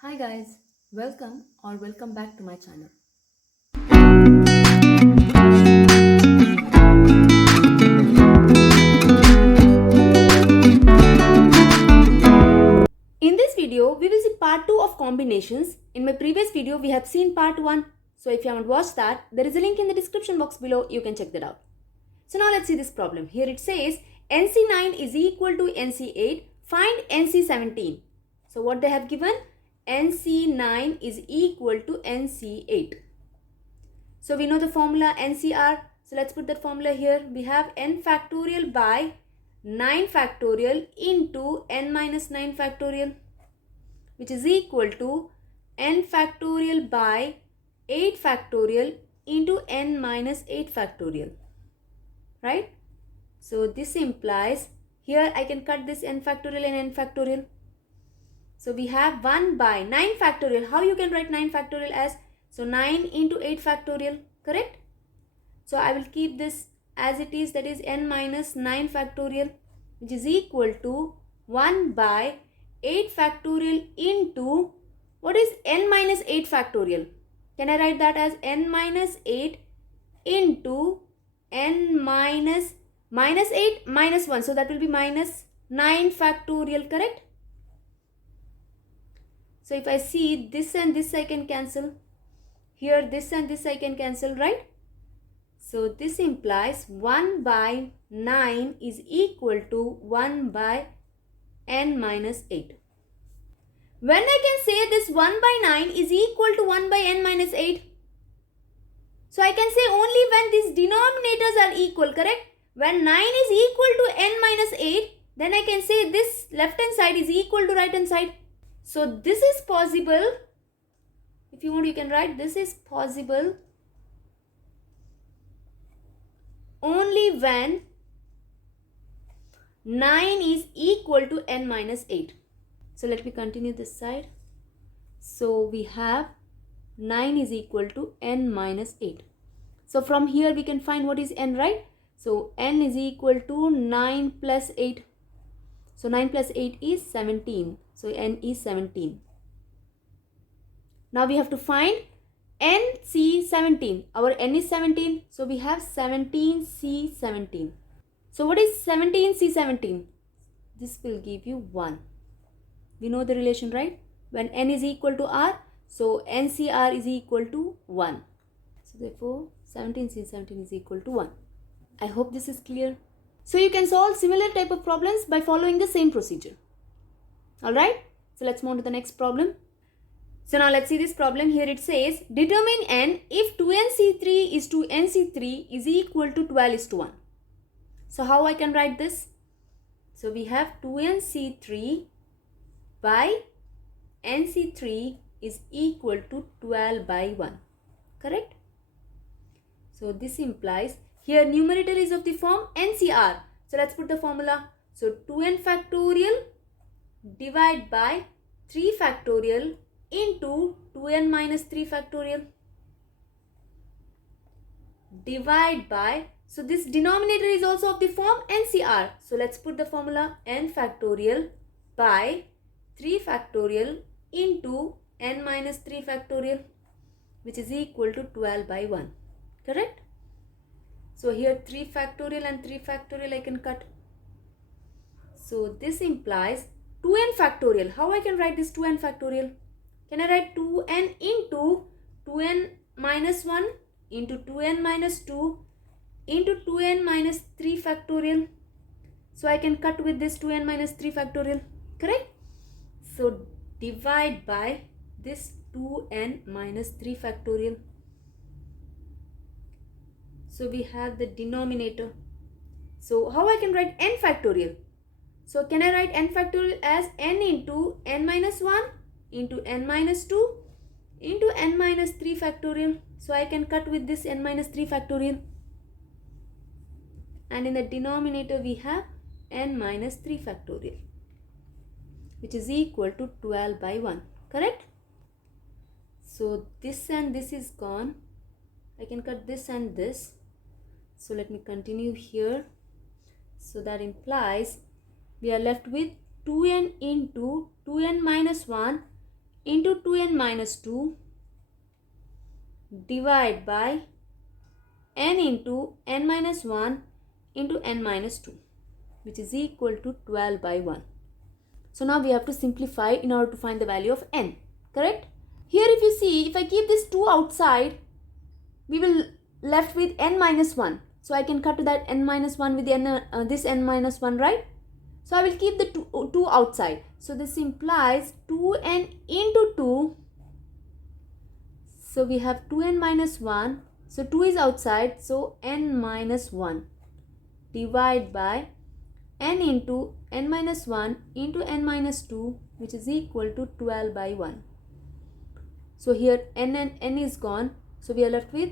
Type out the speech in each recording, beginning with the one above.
Hi guys, welcome back to my channel. In this video, we will see part 2 of combinations. In my previous video, we have seen part 1. So if you haven't watched that, there is a link in the description box below. You can check that out. So now let's see this problem. Here it says NC9 is equal to NC8. Find NC17. So what they have given? NC9 is equal to NC8. So we know the formula NCR. So let's put that formula here. We have n factorial by 9 factorial into n minus 9 factorial, which is equal to n factorial by 8 factorial into n minus 8 factorial. Right? So this implies, here I can cut this n factorial and n factorial. So we have 1 by 9 factorial. How you can write 9 factorial as? So 9 into 8 factorial, correct? So I will keep this as it is, that is n minus 9 factorial, which is equal to 1 by 8 factorial into, what is n minus 8 factorial? Can I write that as n minus 8 into n minus 8 minus 1. So that will be minus 9 factorial, correct? So if I see this and this I can cancel. Here this and this I can cancel, right? So this implies 1 by 9 is equal to 1 by n minus 8. When I can say this 1 by 9 is equal to 1 by n minus 8? So I can say only when these denominators are equal, correct? When 9 is equal to n minus 8, then I can say this left hand side is equal to right hand side. So this is possible. If you want, you can write this is possible only when 9 is equal to n minus 8. So let me continue this side. So we have 9 is equal to n minus 8. So from here we can find what is n, right? So n is equal to 9 plus 8. So 9 plus 8 is 17. So n is 17. Now we have to find NC17. Our n is 17. So we have 17C17. So what is 17C17? This will give you 1. We know the relation, right? When n is equal to r, so NCR is equal to 1. So therefore 17C17 is equal to 1. I hope this is clear. So you can solve similar type of problems by following the same procedure. Alright? So let's move on to the next problem. So now let's see this problem. Here it says, determine n if 2nc3 is to nc3 is equal to 12 is to 1. So how I can write this? So we have 2nc3 by nc3 is equal to 12 by 1. Correct? So this implies, here numerator is of the form NCR. So let's put the formula. So 2n factorial divide by 3 factorial into 2n minus 3 factorial divide by, so this denominator is also of the form NCR. So let's put the formula n factorial by 3 factorial into n minus 3 factorial, which is equal to 12 by 1. Correct? So here 3 factorial and 3 factorial I can cut. So this implies 2n factorial. How I can write this 2n factorial? Can I write 2n into 2n minus 1 into 2n minus 2 into 2n minus 3 factorial? So I can cut with this 2n minus 3 factorial. Correct? So divide by this 2n minus 3 factorial. So we have the denominator. So how I can write n factorial? So can I write n factorial as n into n minus 1 into n minus 2 into n minus 3 factorial. So I can cut with this n minus 3 factorial. And in the denominator we have n minus 3 factorial, which is equal to 12 by 1. Correct? So this and this is gone. I can cut this and this. So let me continue here. So that implies we are left with 2n into 2n minus 1 into 2n minus 2 divide by n into n minus 1 into n minus 2, which is equal to 12 by 1. So now we have to simplify in order to find the value of n, correct? Here if you see, if I keep this 2 outside, we will left with n minus 1. So I can cut that n minus 1 with this n minus 1, right? So I will keep the 2 outside. So this implies 2n into 2. So we have 2n minus 1. So 2 is outside. So n minus 1 divide by n into n minus 1 into n minus 2, which is equal to 12 by 1. So here n and n is gone. So we are left with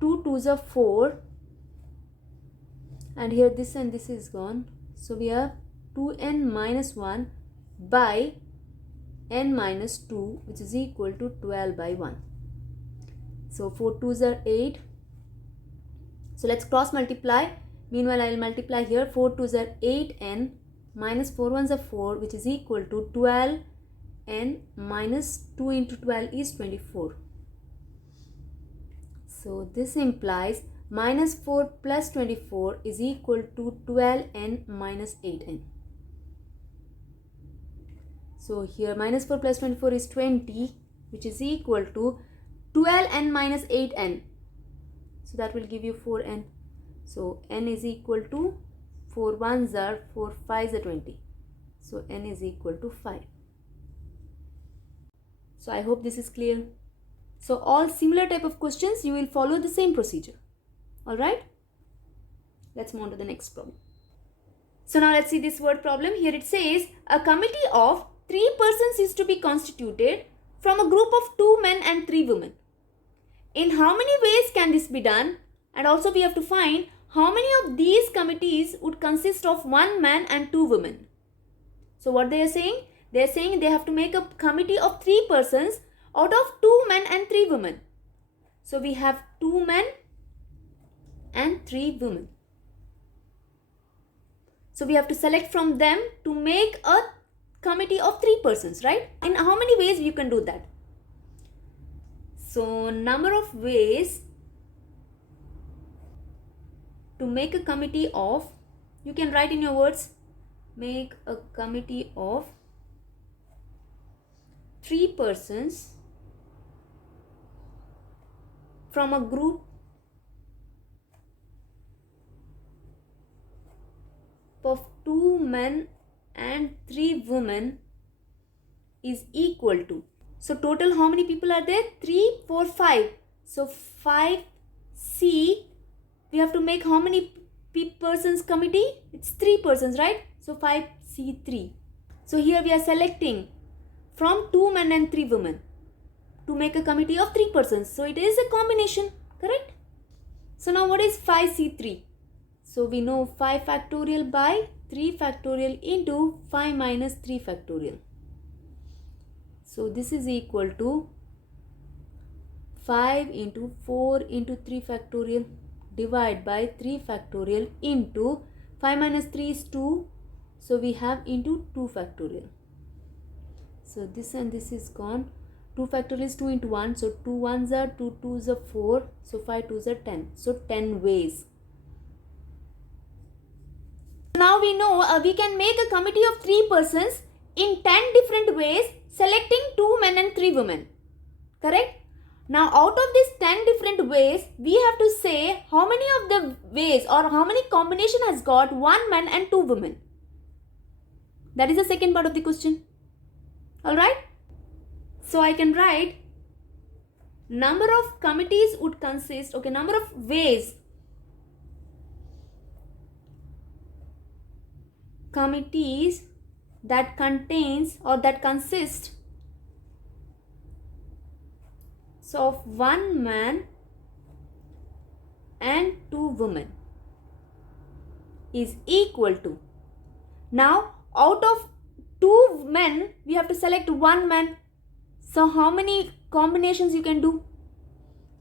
2 2s are 4. And here this and this is gone. So we have 2n minus 1 by n minus 2, which is equal to 12 by 1. So 4 2s are 8. So let's cross multiply. Meanwhile, I will multiply here. 4 2s are 8n minus 4 1s are 4, which is equal to 12n minus 2 into 12 is 24. So this implies minus 4 plus 24 is equal to 12n minus 8n. So here minus 4 plus 24 is 20, which is equal to 12n minus 8n. So that will give you 4n. So n is equal to 4 1s are 4 5s are 20. So n is equal to 5. So I hope this is clear. So all similar type of questions, you will follow the same procedure. Alright? Let's move on to the next problem. So now let's see this word problem. Here it says, a committee of 3 persons is to be constituted from a group of 2 men and 3 women. In how many ways can this be done? And also we have to find how many of these committees would consist of 1 man and 2 women. So what they are saying? They are saying they have to make a committee of 3 persons out of 2 men and 3 women. So we have 2 men and 3 women. So we have to select from them to make a committee of 3 persons, right? In how many ways you can do that? So number of ways to make a committee of, you can write in your words, make a committee of 3 persons from a group of 2 men and 3 women is equal to. So total how many people are there? 3, 4, 5. So 5C, we have to make how many persons committee? It's 3 persons, right? So 5C3. So here we are selecting from 2 men and 3 women to make a committee of 3 persons. So it is a combination, correct? So now what is 5C3? So we know 5 factorial by 3 factorial into 5 minus 3 factorial. So this is equal to 5 into 4 into 3 factorial divide by 3 factorial into 5 minus 3 is 2. So we have into 2 factorial. So this and this is gone. 2 factorial is 2 into 1. So 2 1s are 2 2s are 4. So 5 2s are 10. So 10 ways. Now we know we can make a committee of 3 persons in 10 different ways, selecting 2 men and 3 women. Correct? Now out of these 10 different ways, we have to say how many of the ways or how many combination has got 1 man and 2 women. That is the second part of the question. Alright? So I can write number of committees would consist, okay, number of ways committees that contains or that consist of 1 man and 2 women is equal to. Now out of 2 men we have to select 1 man. So how many combinations you can do?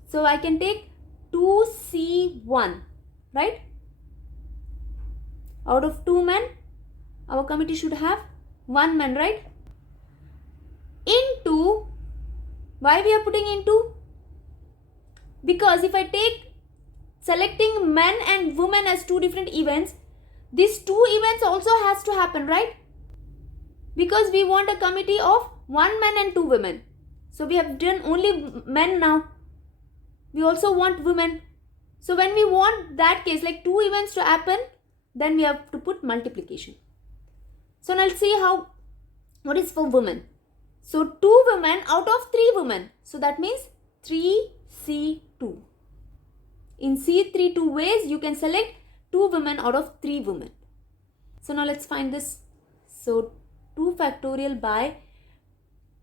So I can take 2C1, right? Out of 2 men, our committee should have 1 man, right? Into Why we are putting in 2? Because if I take selecting men and women as 2 different events, these 2 events also has to happen, right? Because we want a committee of 1 man and 2 women. So we have done only men now. We also want women. So when we want that case, like 2 events to happen, then we have to put multiplication. So now let's see what is for women. So 2 women out of 3 women. So that means 3C2. In C3 2 ways, you can select 2 women out of 3 women. So now let's find this. So 2 factorial by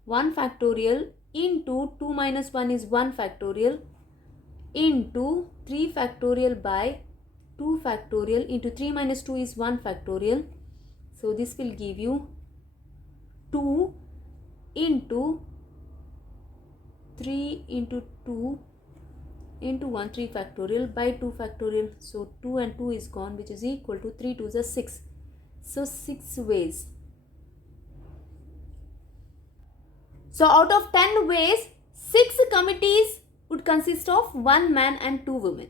1 factorial into 2 minus 1 is 1 factorial into 3 factorial by 2 factorial into 3 minus 2 is 1 factorial. So this will give you 2 into 3 into 2 into 1 3 factorial by 2 factorial. So 2 and 2 is gone, which is equal to 3 2s are 6. So 6 ways. So out of 10 ways, 6 committees would consist of 1 man and 2 women.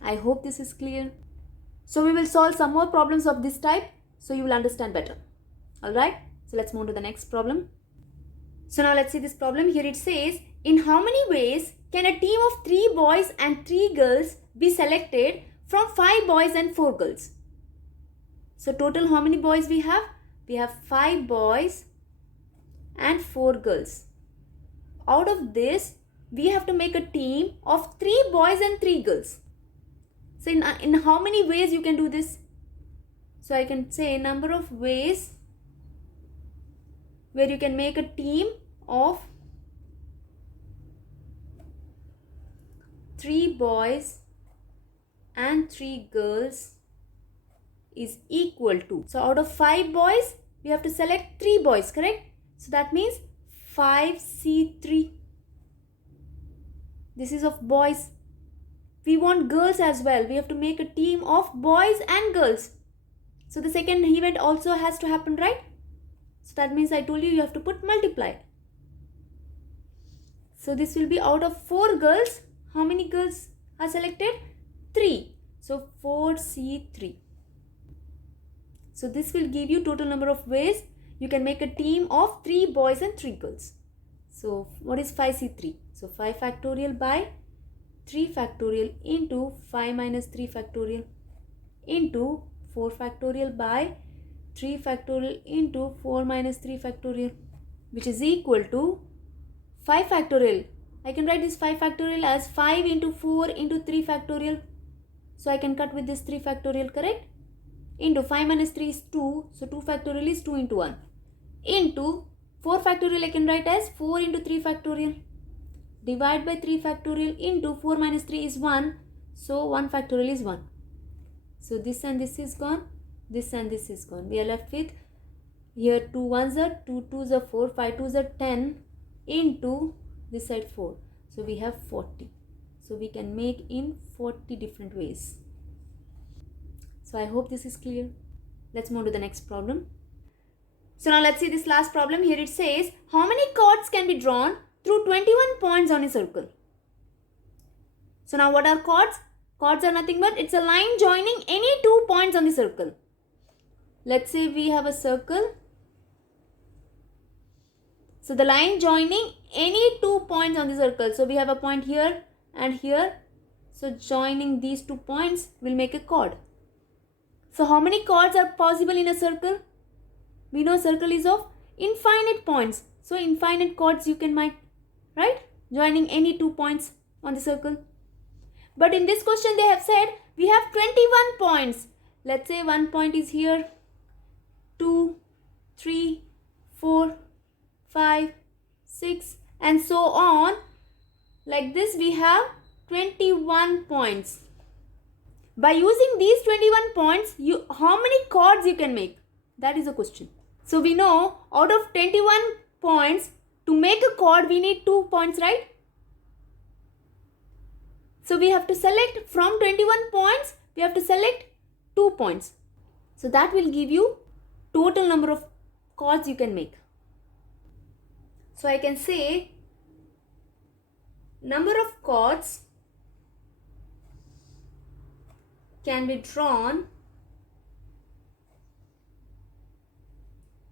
I hope this is clear. So we will solve some more problems of this type so you will understand better. Alright, so let's move to the next problem. So now let's see this problem. Here it says, in how many ways can a team of 3 boys and 3 girls be selected from 5 boys and 4 girls? So total how many boys we have? We have 5 boys and 4 girls. Out of this, we have to make a team of 3 boys and 3 girls. So in how many ways you can do this? So I can say number of ways where you can make a team of 3 boys and 3 girls is equal to. So out of 5 boys, we have to select 3 boys, correct? So that means 5C3. This is of boys. We want girls as well. We have to make a team of boys and girls. So the second event also has to happen, right? So that means I told you have to put multiply. So this will be out of 4 girls. How many girls are selected? 3. So 4C3. So this will give you total number of ways you can make a team of 3 boys and 3 girls. So what is 5C3? So 5 factorial by 3 factorial into 5 minus 3 factorial into 4 factorial by 3 factorial into 4 minus 3 factorial, which is equal to 5 factorial. I can write this 5 factorial as 5 into 4 into 3 factorial. So I can cut with this 3 factorial, correct? Into 5 minus 3 is 2. So 2 factorial is 2 into 1. Into 4 factorial I can write as 4 into 3 factorial. Divide by 3 factorial into 4 minus 3 is 1. So 1 factorial is 1. So this and this is gone. This and this is gone. We are left with here 2 1s are 2 2s are 4, 5 2s are 10 into this side 4. So we have 40. So we can make in 40 different ways. So I hope this is clear. Let's move to the next problem. So now let's see this last problem. Here it says, how many chords can be drawn through 21 points on a circle? So now what are chords? Chords are nothing but it's a line joining any 2 points on the circle. Let's say we have a circle. So the line joining any 2 points on the circle. So we have a point here and here. So joining these 2 points will make a chord. So how many chords are possible in a circle? We know circle is of infinite points. So infinite chords you can make, right? Joining any 2 points on the circle. But in this question they have said we have 21 points. Let's say 1 point is here, 2, 3, 4, 5, 6 and so on. Like this we have 21 points. By using these 21 points, how many chords you can make? That is a question. So we know out of 21 points, to make a chord we need 2 points, right? So we have to select from 21 points, we have to select 2 points. So that will give you total number of chords you can make. So I can say number of chords can be drawn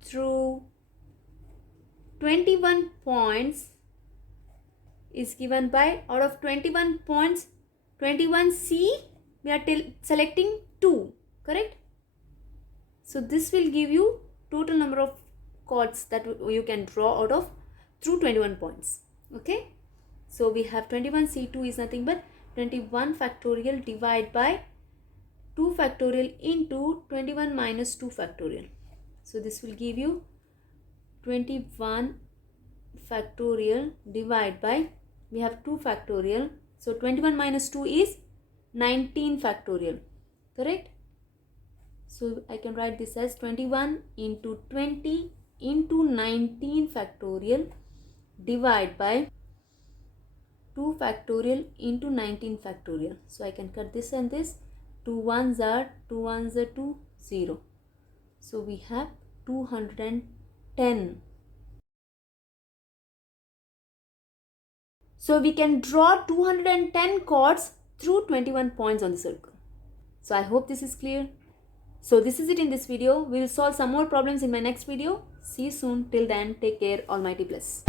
through 21 points is given by, out of 21 points, 21C, we are selecting 2, correct? So this will give you total number of chords that you can draw out of through 21 points. Okay, so we have 21C2 is nothing but 21 factorial divided by 2 factorial into 21 minus 2 factorial. So this will give you 21 factorial divided by, we have 2 factorial, so 21 minus 2 is 19 factorial, correct? So I can write this as 21 into 20 into 19 factorial divided by 2 factorial into 19 factorial. So I can cut this and this. 2 ones are 2, 0. So we have 210. So we can draw 210 chords through 21 points on the circle. So I hope this is clear. So this is it in this video. We will solve some more problems in my next video. See you soon. Till then, take care. Almighty bless.